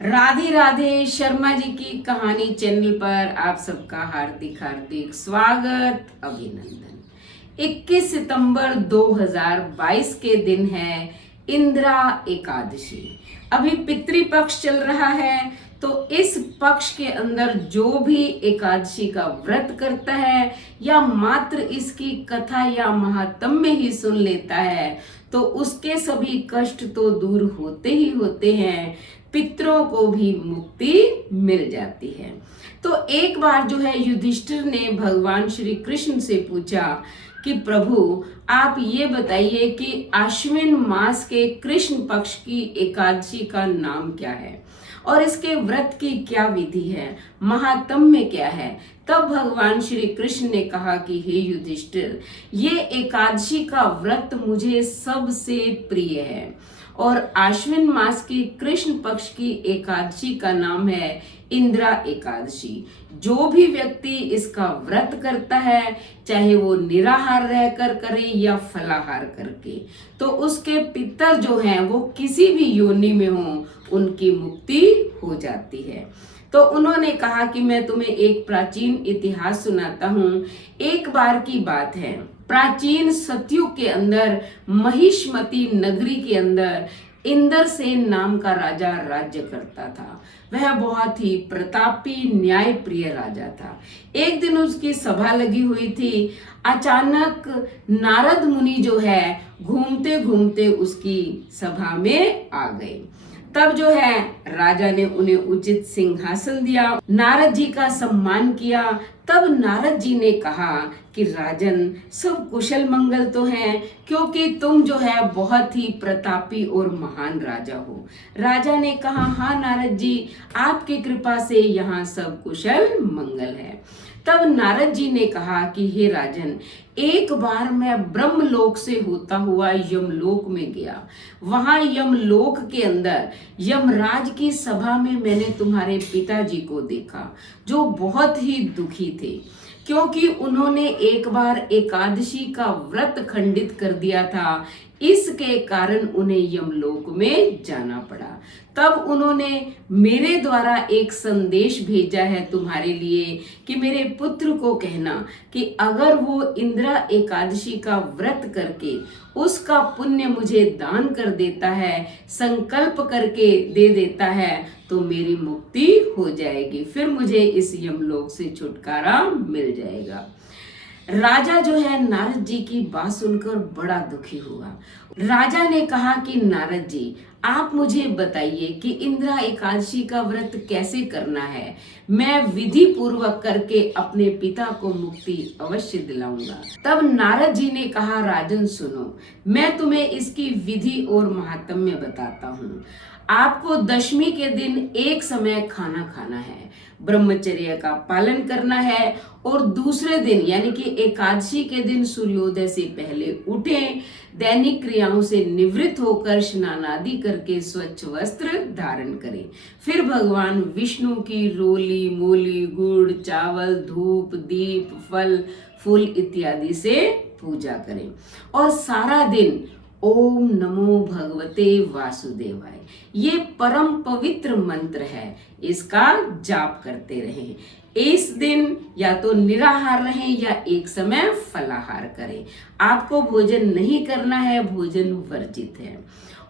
राधे राधे। शर्मा जी की कहानी चैनल पर आप सबका हार्दिक हार्दिक स्वागत, अभिनंदन। 21 सितंबर 2022 के दिन है इंदिरा एकादशी। अभी पितृपक्ष चल रहा है, तो इस पक्ष के अंदर जो भी एकादशी का व्रत करता है या मात्र इसकी कथा या महात्म्य ही सुन लेता है, तो उसके सभी कष्ट तो दूर होते ही होते हैं, पितरों को भी मुक्ति मिल जाती है। तो एक बार जो है युधिष्ठिर ने भगवान श्री कृष्ण से पूछा कि प्रभु आप ये बताइए कि आश्विन मास के कृष्ण पक्ष की एकादशी का नाम क्या है और इसके व्रत की क्या विधि है, महात्म्य क्या है। तब भगवान श्री कृष्ण ने कहा कि हे युधिष्ठिर, ये एकादशी का व्रत मुझे सबसे प्रिय है और आश्विन मास की कृष्ण पक्ष की एकादशी का नाम है इंदिरा एकादशी। जो भी व्यक्ति इसका व्रत करता है, चाहे वो निराहार रहकर करे या फलाहार करके, तो उसके पितर जो हैं वो किसी भी योनि में हो, उनकी मुक्ति हो जाती है। तो उन्होंने कहा कि मैं तुम्हें एक प्राचीन इतिहास सुनाता हूँ। एक बार की बात है, प्राचीन सतयुग के अंदर महिष्मती नगरी के अंदर इंद्रसेन नाम का राजा राज्य करता था। वह बहुत ही प्रतापी न्याय प्रिय राजा था। एक दिन उसकी सभा लगी हुई थी। अचानक नारद मुनि जो है घूमते घूमते उसकी सभा में आ गए। तब जो है राजा ने उन्हें उचित सिंहासन दिया, नारद जी का सम्मान किया। तब नारद जी ने कहा कि राजन, सब कुशल मंगल तो हैं, क्योंकि तुम जो है बहुत ही प्रतापी और महान राजा हो। राजा ने कहा, हाँ नारद जी, आपकी कृपा से यहाँ सब कुशल मंगल है। तब नारद जी ने कहा कि हे राजन, एक बार मैं ब्रह्मलोक से होता हुआ यमलोक में गया। वहां यमलोक के अंदर यमराज की सभा में मैंने तुम्हारे पिताजी को देखा, जो बहुत ही दुखी थे, क्योंकि उन्होंने एक बार एकादशी का व्रत खंडित कर दिया था। इसके कारण उन्हें यमलोक में जाना पड़ा। तब उन्होंने मेरे द्वारा एक संदेश भेजा है तुम्हारे लिए कि मेरे पुत्र को कहना कि अगर वो इंदिरा एकादशी का व्रत करके उसका पुण्य मुझे दान कर देता है, संकल्प करके दे देता है, तो मेरी मुक्ति हो जाएगी, फिर मुझे इस यमलोक से छुटकारा मिल जाएगा। राजा जो है नारद जी की बात सुनकर बड़ा दुखी हुआ। राजा ने कहा कि नारद जी, आप मुझे बताइए कि इंदिरा एकादशी का व्रत कैसे करना है। मैं विधि पूर्वक करके अपने पिता को मुक्ति अवश्य दिलाऊंगा। तब नारद जी ने कहा, राजन सुनो, मैं तुम्हें इसकी विधि और महात्म्य बताता हूँ। आपको दशमी के दिन एक समय खाना खाना है, ब्रह्मचर्य का पालन करना है और दूसरे दिन यानी कि एकादशी के दिन सूर्योदय से पहले उठें, दैनिक क्रियाओं से निवृत्त होकर स्नान आदि करके स्वच्छ वस्त्र धारण करें। फिर भगवान विष्णु की रोली मोली गुड़ चावल धूप दीप फल फूल इत्यादि से पूजा करें और सारा दिन ओम नमो भगवते वासुदेवाय, ये परम पवित्र मंत्र है, इसका जाप करते रहें। इस दिन या तो निराहार रहें या एक समय फलाहार करें। आपको भोजन नहीं करना है, भोजन वर्जित है।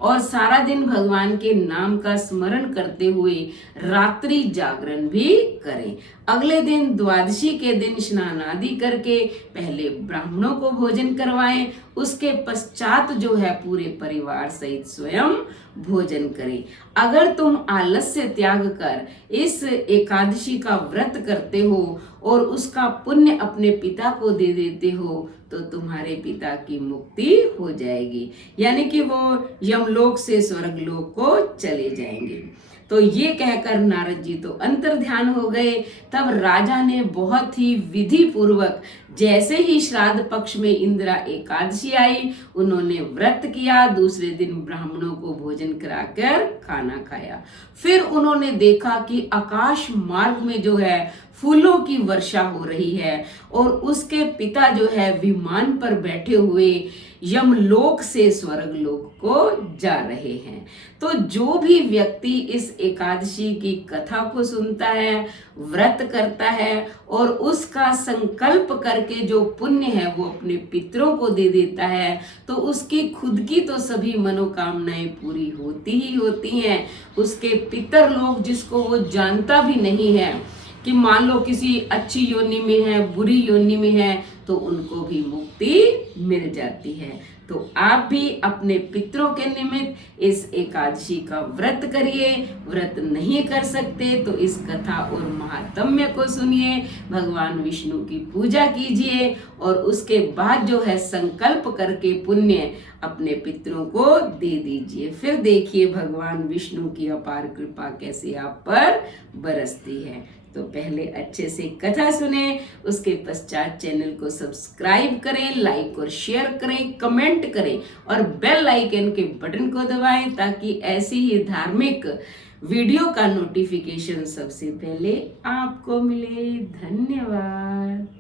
और सारा दिन भगवान के नाम का स्मरण करते हुए रात्रि जागरण भी करें। अगले दिन द्वादशी के दिन स्नान आदि करके पहले ब्राह्मणों को भोजन करवाएं, उसके पश्चात जो है पूरे परिवार सहित स्वयं भोजन करें। अगर तुम आलस्य त्याग कर इस एकादशी का व्रत करते हो और उसका पुण्य अपने पिता को दे देते हो, तो तुम्हारे पिता की मुक्ति हो जाएगी, यानी कि वो यमलोक से स्वर्गलोक को चले जाएंगे। तो ये कहकर नारद जी तो अंतर ध्यान हो गए। तब राजा ने बहुत ही विधि पूर्वक, जैसे ही श्राद्ध पक्ष में इंदिरा एकादशी आई, उन्होंने व्रत किया। दूसरे दिन ब्राह्मणों को भोजन कराकर खाना खाया। फिर उन्होंने देखा कि आकाश मार्ग में जो है फूलों की वर्षा हो रही है और उसके पिता जो है विमान पर बैठे हुए यमलोक से स्वर्ग लोक को जा रहे हैं। तो जो भी व्यक्ति इस एकादशी की कथा को सुनता है, व्रत करता है और उसका संकल्प करके जो पुण्य है वो अपने पितरों को दे देता है, तो उसकी खुद की तो सभी मनोकामनाएं पूरी होती ही होती हैं। उसके पितर लोग, जिसको वो जानता भी नहीं है कि मान लो किसी अच्छी योनि में है, बुरी योनि में है, तो उनको भी मुक्ति मिल जाती है। तो आप भी अपने पितरों के निमित्त इस एकादशी का व्रत करिए। व्रत नहीं कर सकते तो इस कथा और महात्म्य को सुनिए, भगवान विष्णु की पूजा कीजिए और उसके बाद जो है संकल्प करके पुण्य अपने पितरों को दे दीजिए। फिर देखिए भगवान विष्णु की अपार कृपा कैसे आप पर बरसती है। तो पहले अच्छे से कथा सुने, उसके पश्चात चैनल को सब्सक्राइब करें, लाइक और शेयर करें, कमेंट करें और बेल आइकन के बटन को दबाएं ताकि ऐसी ही धार्मिक वीडियो का नोटिफिकेशन सबसे पहले आपको मिले। धन्यवाद।